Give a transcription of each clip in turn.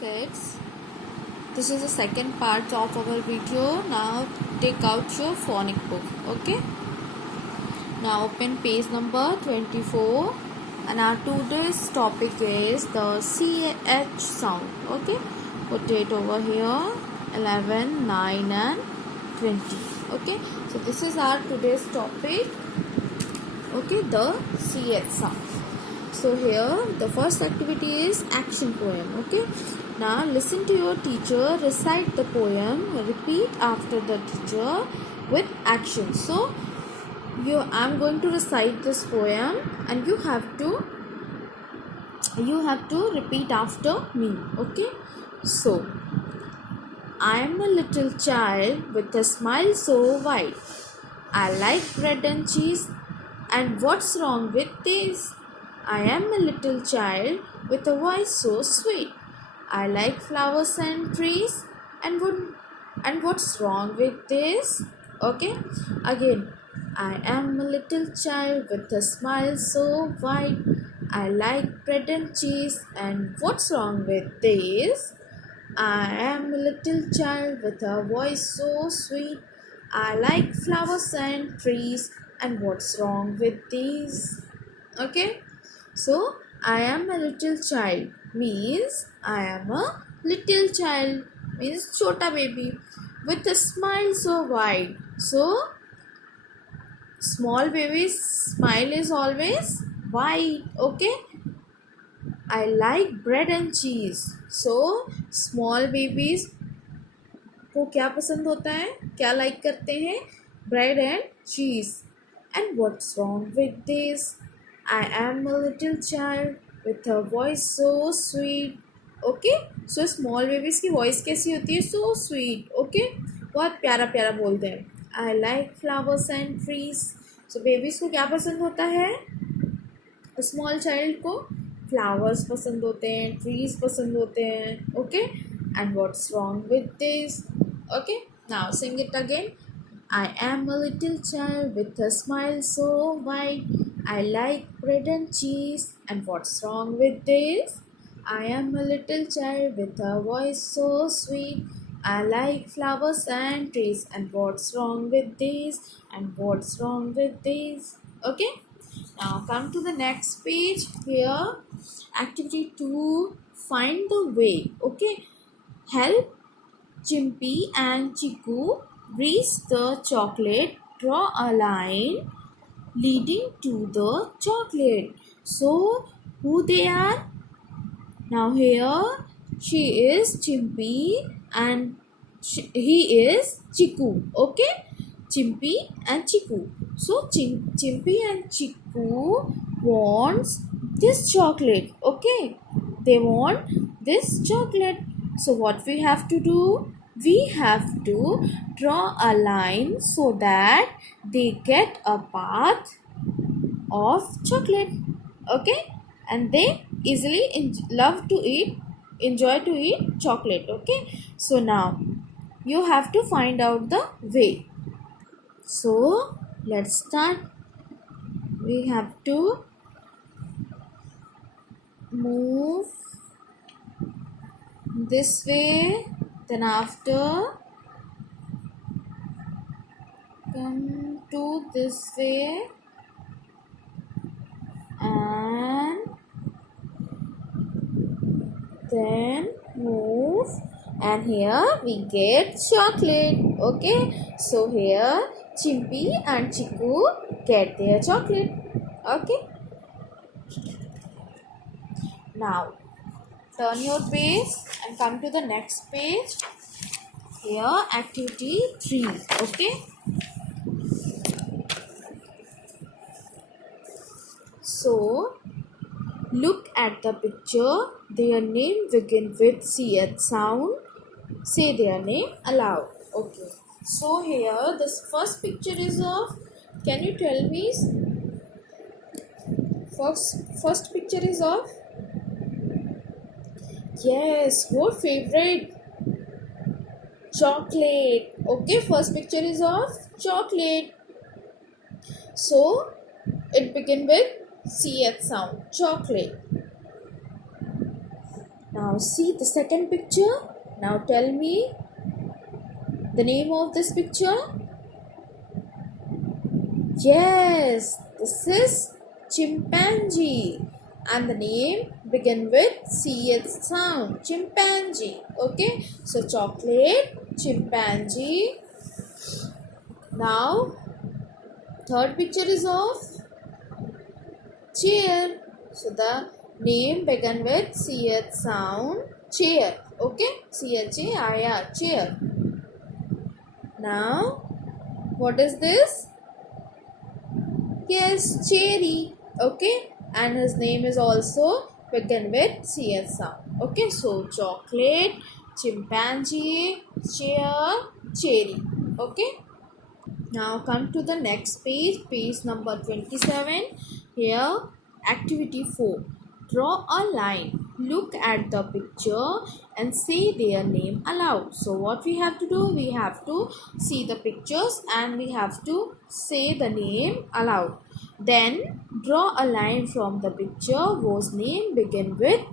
kids, this is the second part of our video. Now take out your phonic book. Okay, now open page number 24 and our today's topic is the CH sound. Okay, put it over here 11, 9 and 20. Okay, so this is our today's topic. Okay, the CH sound. So here the first activity is action poem. Okay, now listen to your teacher recite the poem, repeat after the teacher with action. So I'm going to recite this poem and you have to repeat after me. Okay, so I am a little child with a smile so wide. I like bread and cheese, and what's wrong with this? I am a little child with a voice so sweet. I like flowers and trees, and what's wrong with this? Okay, again. I am a little child with a smile so wide. I like bread and cheese, and what's wrong with this? I am a little child with a voice so sweet. I like flowers and trees, and what's wrong with these? Okay, so I am a little child means I am a little child means chota baby with a smile so wide. So small baby's smile is always wide. Okay, I like bread and cheese. So small babies को क्या पसंद होता है, क्या like करते हैं? Bread and चीज. And what's wrong with this? I am a little child with a voice so sweet. Okay, so small babies की वॉइस कैसी होती है? So sweet. ओके, बहुत प्यारा प्यारा बोलते हैं. I like flowers and trees. So babies को क्या पसंद होता है? स्मॉल चाइल्ड को फ्लावर्स पसंद होते हैं, ट्रीज पसंद होते हैं. Okay, and what's wrong with this? Okay, now sing it again. I am a little child with a smile so wide. I like bread and cheese. And what's wrong with this? I am a little child with a voice so sweet. I like flowers and trees. And what's wrong with this? And what's wrong with this? Okay? Now come to the next page. Here, activity 2, find the way. Okay? Help Chimpy and Chiku reach the chocolate. Draw a line leading to the chocolate. So who they are? Now here she is Chimpy and he is Chiku. Okay, Chimpy and Chiku. So Chimpy and Chiku wants this chocolate. Okay, they want this chocolate. So what we have to do? We have to draw a line so that they get a path of chocolate. Okay, and they easily enjoy to eat chocolate. Okay, so now you have to find out the way. So let's start. We have to move this way, then after come to this way and then move, and here we get chocolate. Okay, so here Chimpy and Chiku get their chocolate. Okay, now turn your page and come to the next page. Here activity 3. Okay, so look at the picture. Their name begin with CH sound. Say their name aloud. Okay, so here this first picture is of, can you tell me, first picture is of, yes, your favorite chocolate. Okay, first picture is of chocolate. So it begin with CH sound, chocolate. Now see the second picture. Now tell me the name of this picture. Yes, this is chimpanzee, and the name begin with ch sound. Chimpanzee. Okay, so chocolate, chimpanzee. Now third picture is of chair. So the name begin with ch sound. Chair. Okay, chair. Chair. Now what is this? Yes, cherry. Okay, and his name is also begin with ch sound. Okay, so chocolate, chimpanzee, chair, cherry. Okay. Now come to the next page, page number 27. Here, activity 4. Draw a line. Look at the picture and say their name aloud. So what we have to do? We have to see the pictures and we have to say the name aloud. Then draw a line from the picture whose name begin with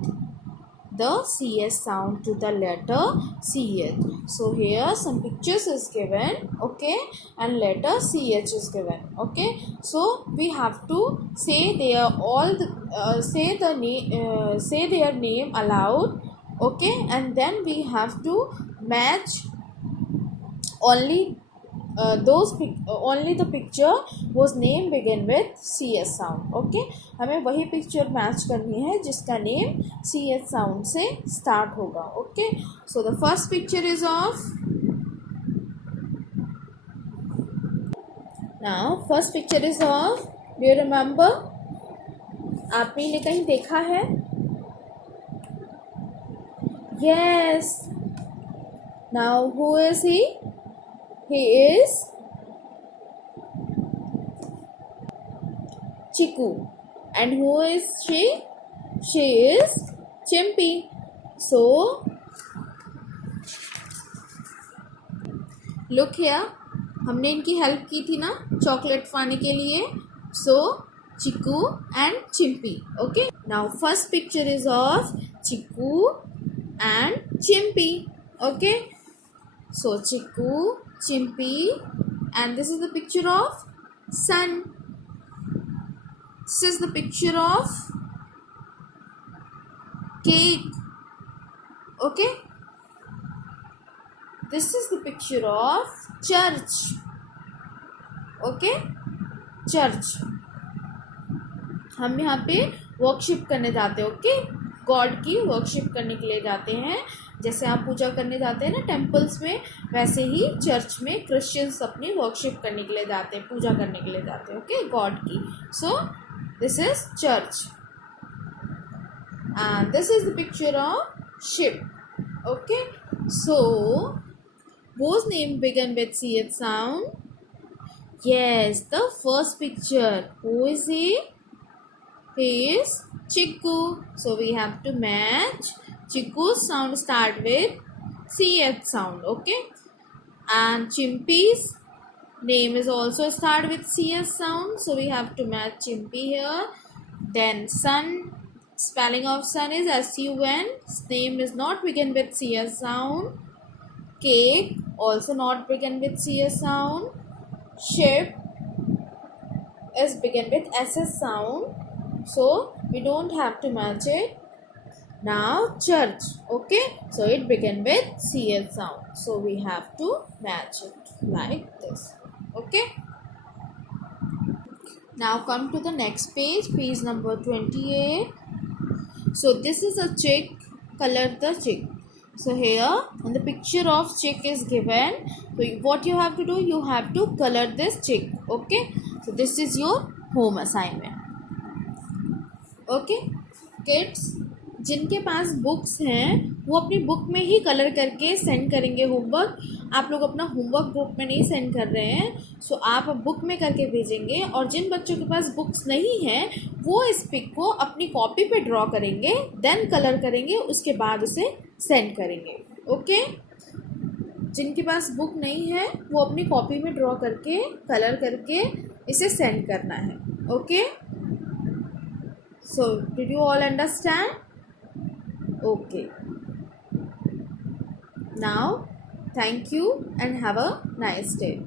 the ch sound to the letter ch. So here some pictures is given, okay, and letter ch is given, okay. So we have to say their say their name aloud, okay, and then we have to match only only the picture whose name begin with ch sound. Okay, हमें वही picture match करनी है जिसका name ch sound से start होगा. Okay, so the first picture is of, now first picture is of, do you remember? आपने ने कहीं देखा है? Yes. Now who is he? He is Chiku. And who is she? She is Chimpy. So look here. हमने इनकी help की थी ना चॉकलेट पाने के लिए. So Chiku and Chimpy. Okay. Now first picture is of Chiku and Chimpy. Okay. So Chiku, Chimpy, and this is the picture of sun. This is the picture of cake. Okay. This is the picture of church. Okay. Church. हम यहाँ पे worship करने जाते हैं. Okay, God की worship करने के लिए जाते हैं. जैसे आप पूजा करने जाते हैं ना टेम्पल्स में, वैसे ही चर्च में क्रिश्चियंस अपनी वर्कशिप करने के लिए जाते हैं, पूजा करने के लिए जाते हैं. ओके, गॉड की. So this is church and this is the picture of ship. Okay, so whose name begin with ch sound? Yes, the first picture. Who is he? He is Chiku. So we have to match. Chiku's sound start with ch sound. Okay, and Chimpy's name is also start with ch sound. So we have to match Chimpy here. Then sun. Spelling of sun is sun. Name is not begin with ch sound. Cake also not begin with ch sound. Ship is begin with ss sound. So we don't have to match it. Now church. Okay, so it begin with ch sound. So we have to match it like this. Okay. Now come to the next page. Page number 28. So this is a chick. Color the chick. So here on the picture of chick is given. So what you have to do, you have to color this chick. Okay, so this is your home assignment. Okay kids, जिनके पास books हैं वो अपनी book में ही colour करके send करेंगे homework. आप लोग अपना होमवर्क ग्रुप में नहीं सेंड कर रहे हैं. सो आप बुक में करके भेजेंगे. और जिन बच्चों के पास बुक्स नहीं हैं वो इस पिक को अपनी कॉपी पे ड्रॉ करेंगे, देन कलर करेंगे, उसके बाद उसे सेंड करेंगे. ओके, जिनके पास बुक नहीं है वो अपनी कॉपी में ड्रॉ करके कलर करके इसे सेंड करना है. Okay, so did you all understand? Okay. Now, thank you and have a nice day.